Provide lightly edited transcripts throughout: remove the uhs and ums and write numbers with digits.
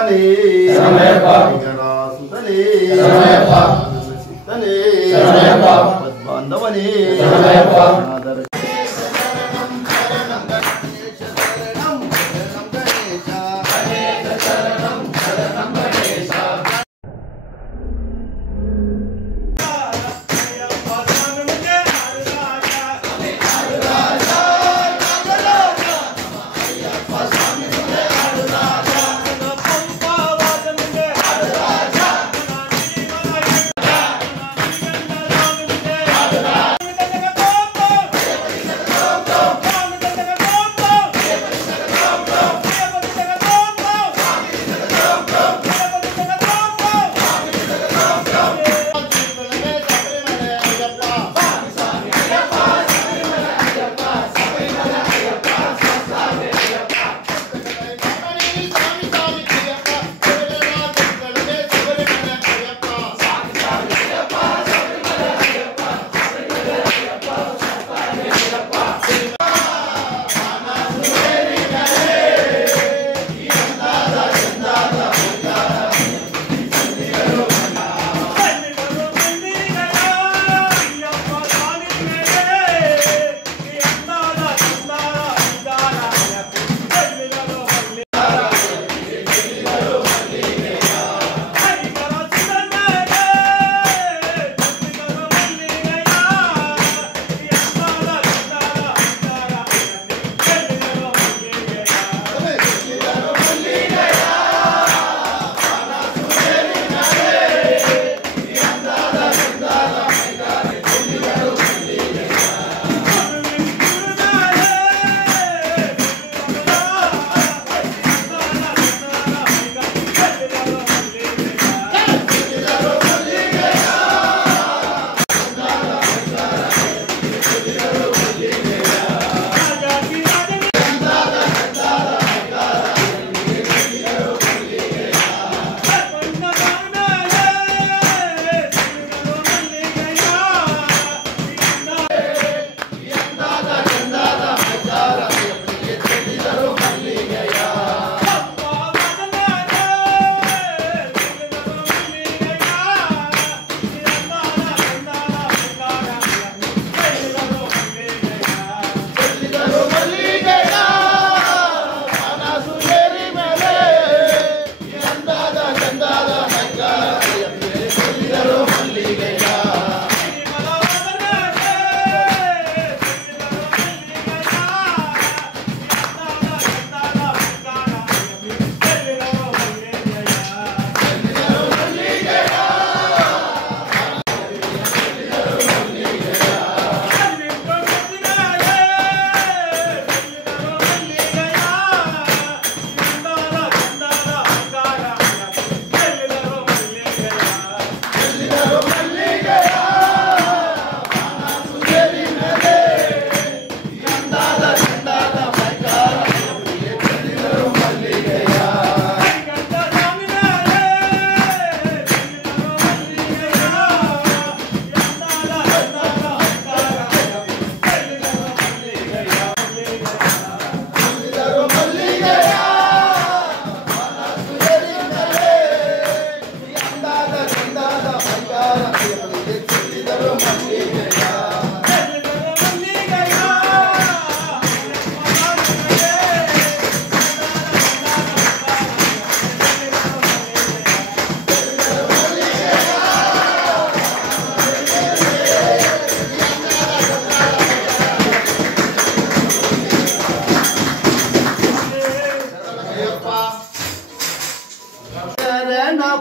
ಬಾಂಧವನೇ ಸುತನೇ ಸಿತನೇ ಬಾಂಧವನೇ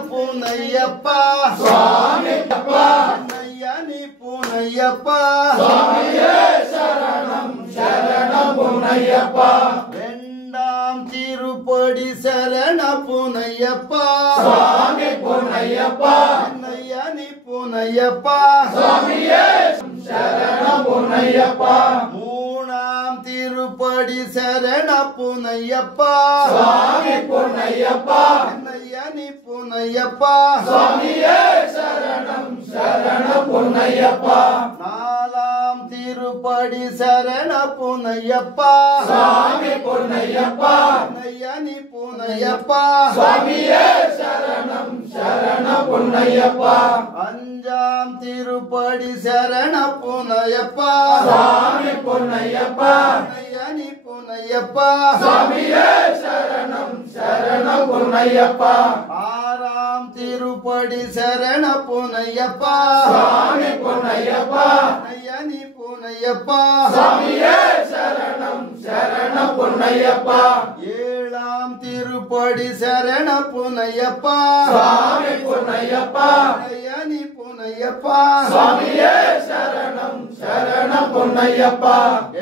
பூனையப்பா சுவாமியப்பா நையானி பூனையப்பா சுவாமியே சரணம் சரணம் பூனையப்பா ரெண்டாம் திருப்படி சரண பூனையப்பா சுவாமி பூனையப்பா நையானி பூனையப்பா சுவாமியே சரணம் பூனையப்பா மூணாம் திருப்படி சரண பூனையப்பா சுவாமி பூனையப்பா நையானி பூனையப்பா சுவாமியே சரணம் சரணம் பூனையப்பா நாலாம் திரு திருப்படி சரண புனையப்பா சுவாமி பொன்னையப்பா நையனி புனையப்பா சுவாமியே சரணம் சரணம் பொன்னையப்பா அஞ்சாம் திருப்படி சரண புனையப்பா சுவாமி பொன்னையப்பா நையனி புனையப்பா சுவாமியே சரணம் சரணம் பொன்னையப்பா ஆறாம் திருப்படி சரண புனையப்பா சுவாமி பொன்னையப்பா நையனி புனையப்பா சுவாமியே சரணம் சரணம் பொன்னையப்பா ஏழாம் திருப்படி சரண புனையப்பா சுவாமி பொன்னையப்பா நையனி புனையப்பா சுவாமியே சரணம் சரணம் பொன்னையப்பா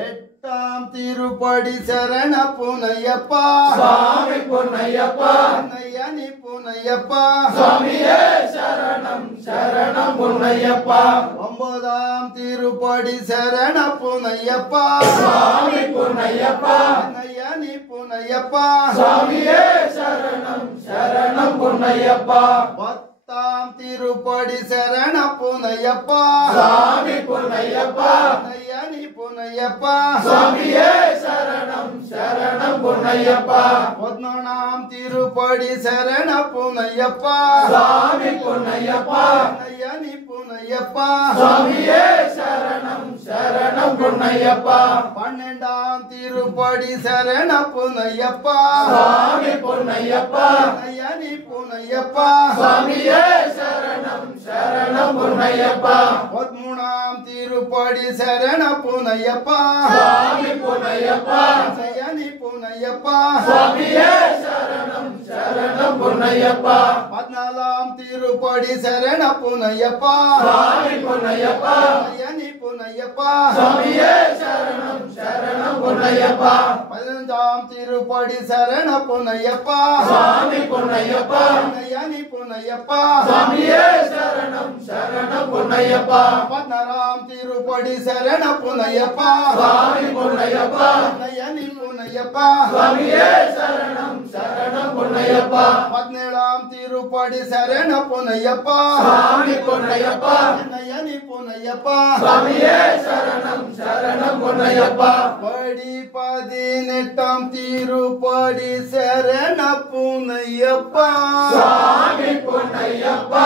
எட்டாம் திருப்படி சரண புனையப்பா சுவாமி பொன்னையப்பா நையனி புனையப்பா சுவாமியே சரணம் சரணம் பொன்னையப்பா ஒன்பதாம் திருப்படி சரண புனையப்பா சுவாமி பொன்னையப்பா நையனி புனையப்பா சுவாமியே சரணம் சரணம் பொன்னையப்பா பத்தாம் திருப்படி சரண புனையப்பா சுவாமி பொன்னையப்பா நையனி புனையப்பா சுவாமியே சரணம் சரணம் பொன்னையப்பா 11ஆம் திருப்படி சரண புனையப்பா சுவாமி பொன்னையப்பா நையனி புனையப்பா சுவாமியே சரணம் சரணம் பொன்னையப்பா 12ஆம் திருப்படி சரண புனையப்பா சுவாமி பொன்னையப்பா நையனி புனையப்பா சுவாமியே சரணம் சரணம் பொன்னையப்பா 13ஆம் திருப்படி சரண புனையப்பா சுவாமி பொன்னையப்பா நையனி புனையப்பா சுவாமியே சரணம் சரணம் பொன்னையப்பா 14ஆம் திருப்படி சரண புனையப்பா சுவாமி பொன்னையப்பா நையனி புனையப்பா சுவாமியே சரணம் சரணம் பொன்னையப்பா 15ஆம் திருப்படி சரண புனையப்பா சுவாமி பொன்னையப்பா நையனி புனையப்பா சுவாமியே சரணம் சரணம் பொன்னையப்பா 16ஆம் திருப்படி சரண புனையப்பா சுவாமி பொன்னையப்பா நையனி புனையப்பா சுவாமியே சரணம் சரணம் பொன்னையப்பா 17ஆம் திருப்படி சரண புனையப்பா சுவாமி பொன்னையப்பா நையனி புனையப்பா சுவாமியே சரணம் சரணம் பொன்னையப்பா படி 18ஆம் திருப்படி சரண புனையப்பா சுவாமி பொன்னையப்பா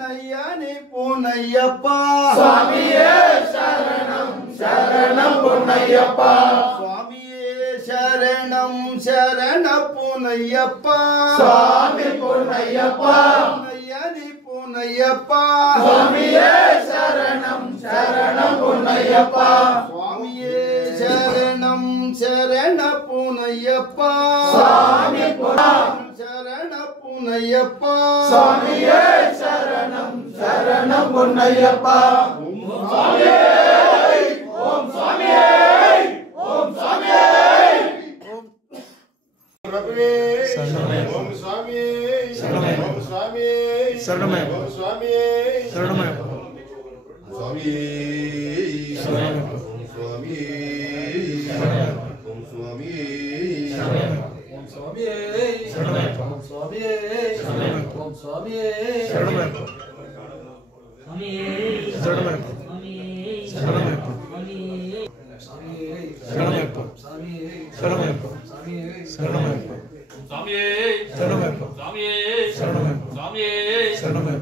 நையனி புனையப்பா சுவாமியே சரணம் சரணம் பொன்னையப்பா சுவாமியே சரணம் சரண புனையப்பா சுவாமி பொன்னையப்பா நையனி புனையப்பா சுவாமியே சரணம் சரணம் பொன்னையப்பா சுவாமியே சரணம் சரண புனையப்பா சுவாமி சரண புனையப்பா சுவாமியே சரணம் சரணம் பொன்னையப்பா சுவாமியே ஓம் சுவாமியே ஓம் சுவாமியே ஓம் சுவாமியே ஓம் சுவாமியே சரணமே ஓம் சுவாமியே சரணமே சுவாமியே ஓம் சுவாமியே ஓம் சுவாமியே ஓம் சுவாமியே சரணமே ஓம் சுவாமியே ஓம் சுவாமியே சரணமே சரணமே சரணமே சரணமே சரணமே சரணமே சரணமே சரணமே சரணமே